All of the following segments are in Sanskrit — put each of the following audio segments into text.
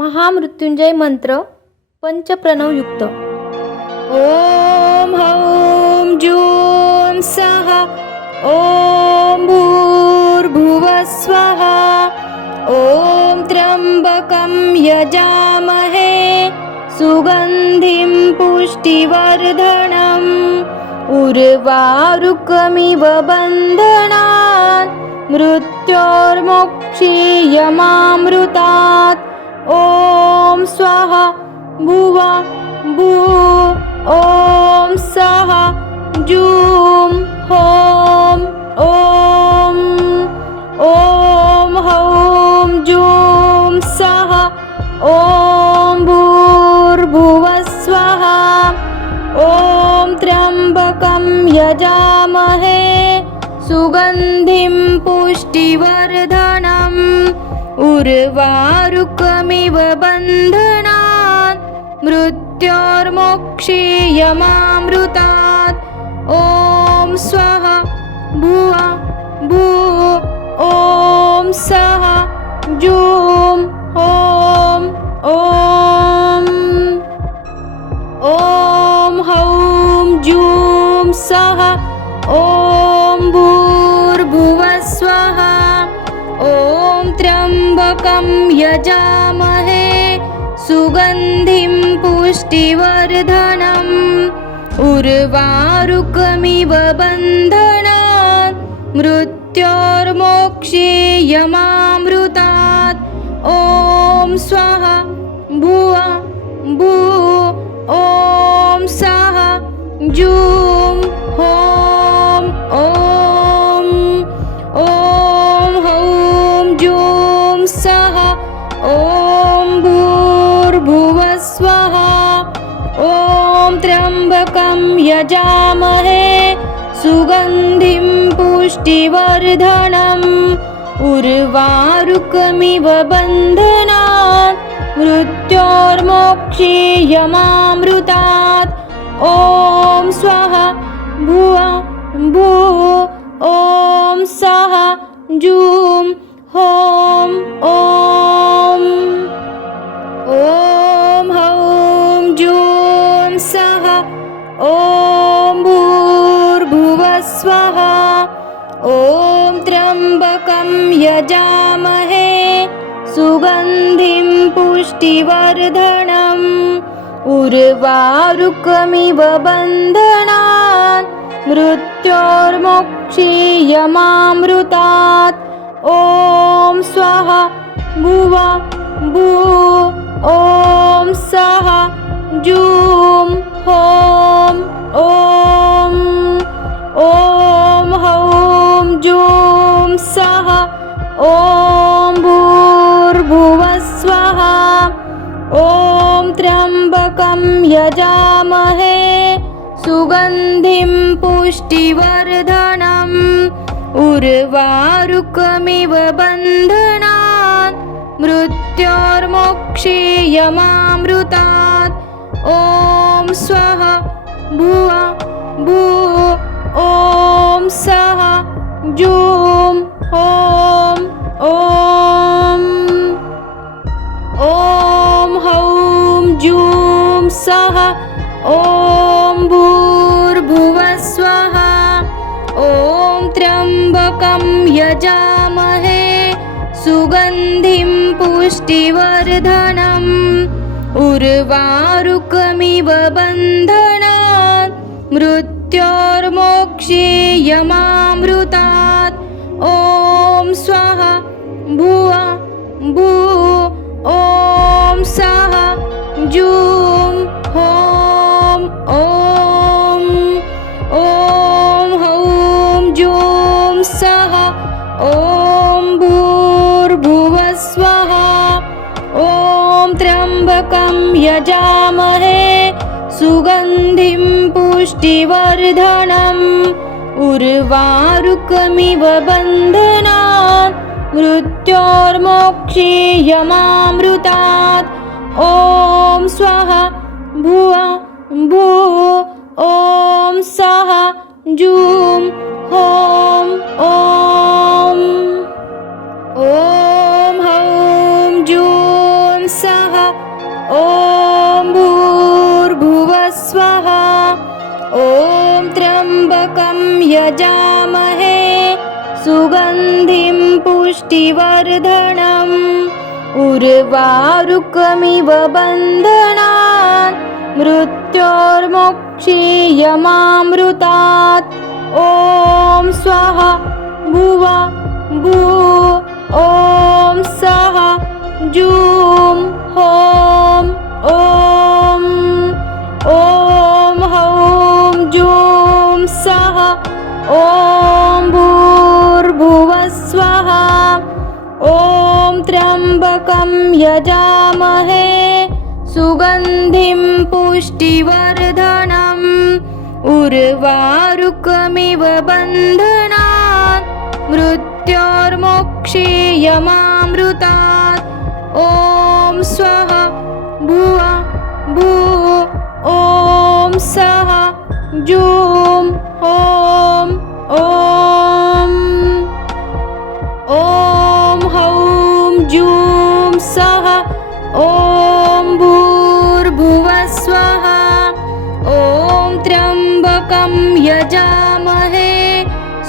महामृत्युंजय मंत्र पंचप्रणवयुक्त। ओम हौम जूम सः ओम भूर्भुवः स्वः ओम त्र्यंबकं यजामहे सुगंधिं पुष्टिवर्धनम् उर्वारुकमिव बन्धनात् मृत्योर्मोक्षीयमामृतात्। ओम स्वाहा भुवा भू ओम सः जूम होम ओम ओम हौम जूम सः ओम भूर्भुवः स्वः ओम त्र्यंबकं यजामहे सुगंधिं पुष्टिवर्धनम् उर्वारुकमिव बन्धनात् मृत्योर्मोक्षीयमामृतात्। ओम स्वाहा भुवा भू ओम सः जूम होम ओम ओम हौम जूम सः ओम भूर्भुवः स्वः ओम त्र्यंबकं यजामहे सुगंधिं पुष्टिवर्धनम् उर्वारुकमिव बन्धनात् मृत्योर्मोक्षीयमामृतात्। ओम स्वाहा भुवा भू ओम सः जूम होम ओम ओम हौम जूम सः ओम भूर्भुवः स्वः ओम त्र्यंबकं यजामहे सुगंधिं पुष्टिवर्धनम् उर्वारुकमिव बन्धनात् मृत्योर्मोक्षीयमामृतात्। ओम स्वाहा भुवा भू ओम सः जूम होम ओम ओम हौम जूम सः ओम भूर्भुवः स्वः ओम त्र्यंबकं यजामहे सुगंधिं पुष्टिवर्धनम् उर्वारुकमिव बन्धनात् मृत्योर्मोक्षीयमामृतात्। ओम स्वाहा भुवा भू ओम सः जूम होम ओम ओम हौम जूम सः ओम भूर्भुवः स्वः ओम त्र्यंबकं यजामहे सुगंधिं पुष्टिवर्धनम् उर्वारुकमिव बन्धनात् मृत्योर्मोक्षीयमामृतात्। ओम स्वाहा भुवा भू ओम सः जूम होम ओम ओम हौम जूम सः ओम भूर्भुवः स्वः ओम त्र्यंबकं यजामहे सुगंधिं पुष्टिवर्धनम् उर्वारुकमिव बन्धनात् मृत्योर्मोक्षीयमामृतात्। ओम स्वाहा भुवा भू ओम सः जूम होम ओम ओम हौम जूम सः ओम भूर्भुवः स्वः ओम त्र्यंबकं यजामहे सुगंधिं पुष्टिवर्धनम् उर्वारुकमिव बन्धनात् मृत्योर्मोक्षीयमामृतात्। ओम स्वाहा भुवा भू ओम सः जूम होम ओम ओम हौम जूम सः ॐ भूर्भुवः स्वः ॐ त्र्यम्बकं यजामहे सुगन्धिं पुष्टिवर्धनम् उर्वारुकमिव बन्धनान् मृत्योर्मोक्षीयमामृतात् ॐ स्वाहा भुवा भू ॐ सः जूं हों ॐ हौं जूं सः ॐ भूर्भुवः स्वः ॐ त्र्यम्बकं यजामहे सुगन्धिं पुष्टिवर्धनम् उर्वारुकमिव बन्धनात् मृत्योर्मोक्षीयमामृतात् ॐ स्वाहा भुवा भू ॐ सः जूं हों ॐ हौं जूं सः ॐ भूर्भुवः स्वः ॐ त्र्यम्बकं यजामहे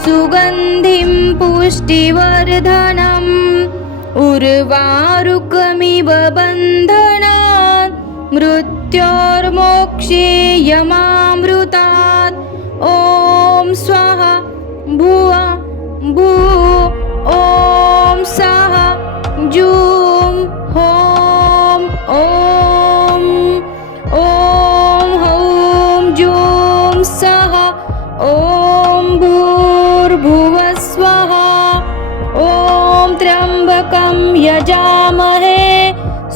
सुगन्धिं पुष्टिवर्धनम् उर्वारुकमिव बन्धनात् मृत्योर्मोक्षीयमामृतात् ॐ स्वाहा भुवा भू ॐ सः जूं हों ॐ हौं जूं सः ॐ भूर्भुवः स्वः ॐ त्र्यम्बकं यजामहे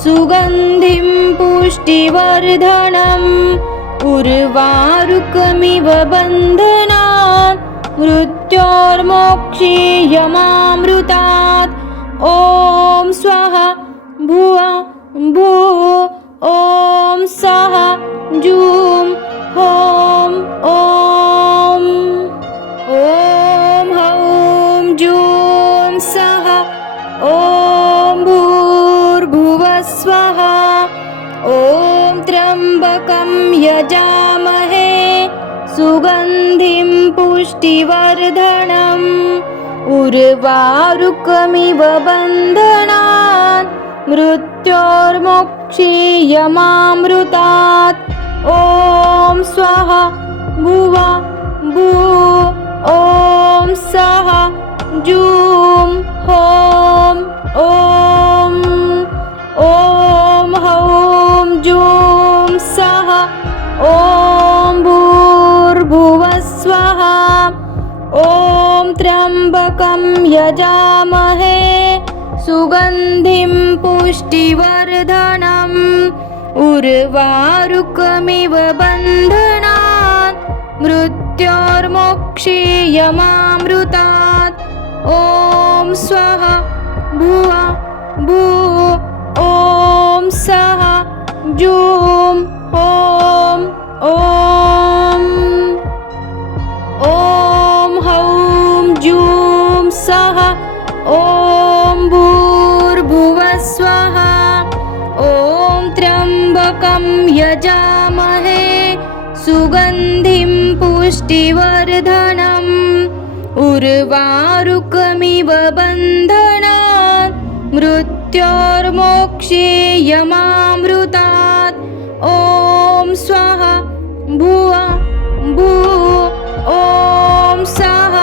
सुगन्धिं पुष्टिवर्धनम् उर्वारुकमिव बन्धनात् मृत्योर्मोक्षीयमामृतात् ॐ स्वाहा भुवा भू ॐ सः जूं हों ॐ हौं जूं सः ॐ भूर्भुवः स्वः ॐ त्र्यम्बकं यजामहे सुगन्धिं पुष्टिवर्धनम् उर्वारुकमिव बन्धनात् मृत्योर्मोक्षीयमामृतात् ॐ स्वाहा भुवा भू ॐ सः जूं हों ॐ हौं जूं सः ॐ भूर्भुवः स्वः ॐ त्र्यम्बकं यजामहे सुगन्धिं पुष्टिवर्धनम् उर्वारुकमिव बन्धनात् मृत्योर्मोक्षीयमामृतात् ॐ स्वाहा भुवा भू ॐ सः जूं हों ॐ हौं जूं सः ॐ भूर्भुवः स्वः ॐ त्र्यम्बकं यजामहे सुगन्धिं पुष्टिवर्धनम् उर्वारुकमिव बन्धनात् मृत्योर्मोक्षीयमामृतात् ॐ स्वाहा भुवा भू ॐ सः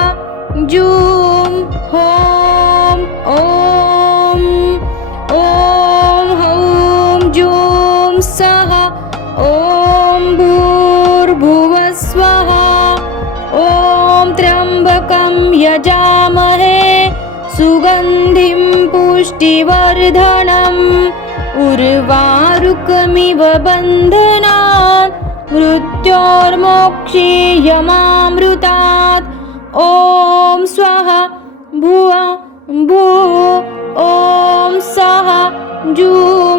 जूं हों ॐ हौं जूं सः ॐ भूर्भुवः स्वः ॐ त्र्यम्बकं यजामहे सुगन्धिं पुष्टिवर्धनम् उर्वारुकमिव बन्धनात् मृत्योर्मोक्षीयमामृतात् ॐ स्वाहा भुवा भू ॐ सः जूं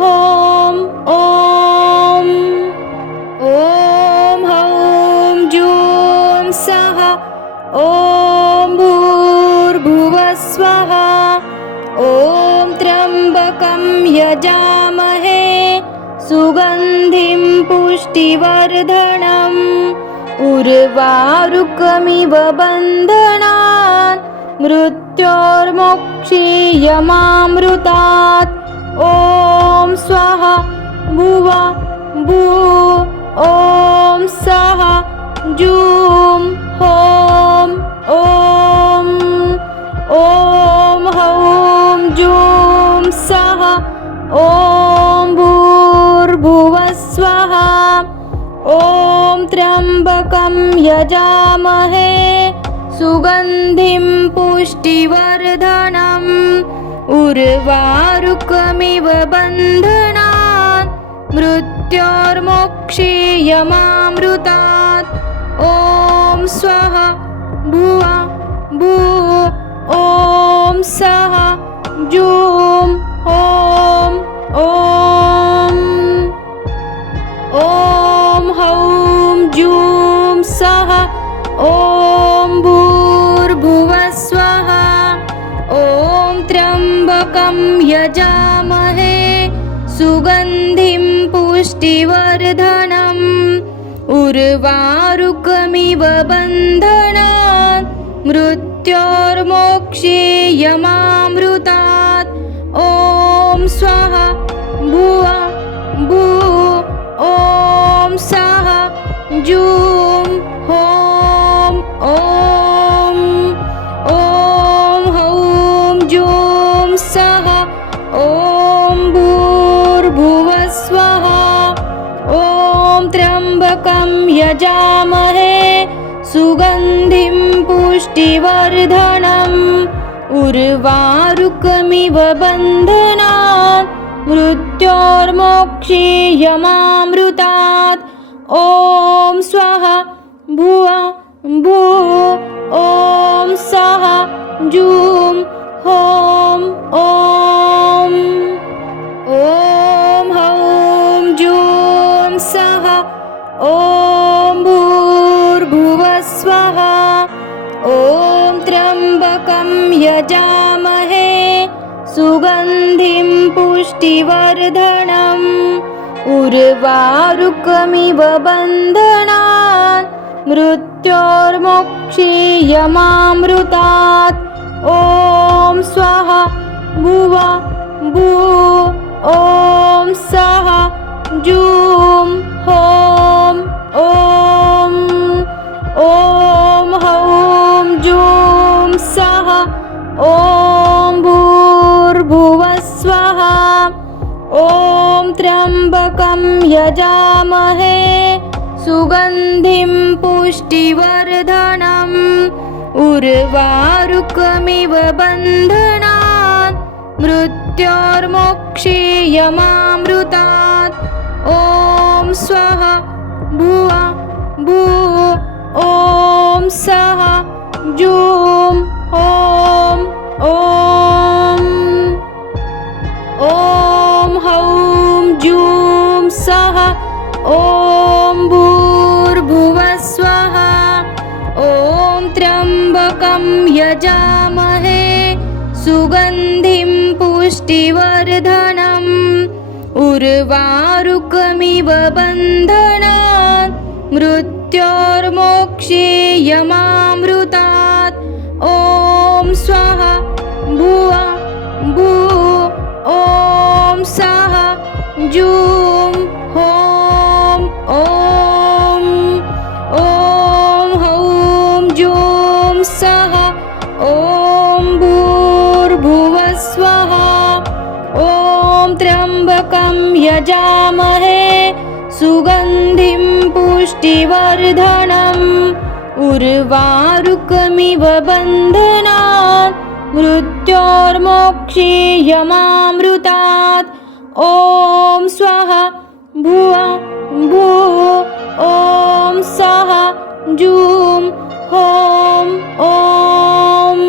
हों ॐ हौं जूं सः ॐ भूर्भुवः स्वः ॐ त्र्यम्बकं यजामहे सुगन्धिं पुष्टिवर्धनम् उर्वारुकमिव बन्धनात् मृत्योर्मोक्षीयमामृतात् ॐ स्वाहा भुवा भूः ॐ स्वाहा जूं हों ॐ हौं जूं स्वाहा ॐ भूर्भुवः स्वः ॐ त्र्यम्बकं यजामहे सुगन्धिं पुष्टिवर्धनम् उर्वारुकमिव बन्धनात् मृत्योर्मोक्षीयमामृतात् ॐ स्वाहा भुवा भूः ॐ स्वाहा जूं हों ॐ हौं जूं स्वाहा ॐ भूर्भुवः स्वः ॐ त्र्यम्बकं यजामहे सुगन्धिं पुष्टिवर्धनम् उर्वारुकमिव बन्धनात् मृत्योर्मोक्षीयमामृतात् ॐ स्वाहा भुवा भूः ॐ स्वाहा जूं हों ॐ हौं जूं स्वाहा ॐ भूर्भुवः स्वः ॐ त्र्यम्बकं यजामहे सुगन्धिं पुष्टिवर्धनम् उर्वारुकमिव बन्धनात् मृत्योर्मोक्षीयमामृतात् ॐ स्वाहा भुवा भूः ॐ स्वाहा जूं हों ॐ हौं जूं स्वाहा ॐ भूर्भुवः स्वः ॐ त्र्यम्बकं यजामहे सुगन्धिं पुष्टिवर्धनम् उर्वारुकमिव बन्धनात् मृत्योर्मोक्षीयमामृतात् ॐ स्वाहा भुवा भूः ॐ स्वाहा जूं हों ॐ हौं जूं स्वाहा ॐ भूर्भुवः स्वः ॐ त्र्यम्बकं यजामहे सुगन्धिं पुष्टिवर्धनम् उर्वारुकमिव बन्धनात् मृत्योर्मोक्षीयमामृतात् ॐ स्वाहा भुवा भूः ॐ स्वाहा जूं हों ॐ हौं जूं स्वाहा ॐ भूर्भुवः स्वः ॐ त्र्यम्बकं यजामहे सुगन्धिं पुष्टिवर्धनम् उर्वारुकमिव बन्धनात् मृत्योर्मोक्षीयमामृतात् ॐ स्वाहा भुवा भूः ॐ स्वाहा जूं हों ॐ हौं जूं स्वाहा ॐ भूर्भुवः स्वः ॐ त्र्यम्बकं यजामहे सुगन्धिं पुष्टिवर्धनम् उर्वारुकमिव बन्धनात् मृत्योर्मोक्षीयमामृतात् ॐ स्वाहा भुवा भूः ॐ स्वाहा जूं हों ॐ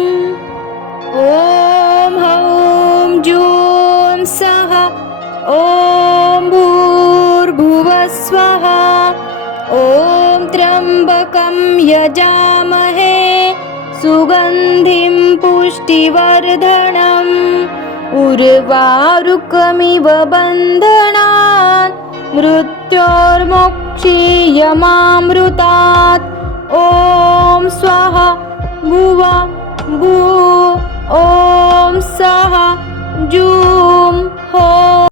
हौं जूं स्वाहा ॐ भूर्भुवः स्वः ॐ त्र्यम्बकं यजामहे सुगन्धिं पुष्टिवर्धनम् उर्वारुकमिव बन्धनात् मृत्योर्मोक्षीयमामृतात् ॐ स्वाहा भुव भू ॐ सः जू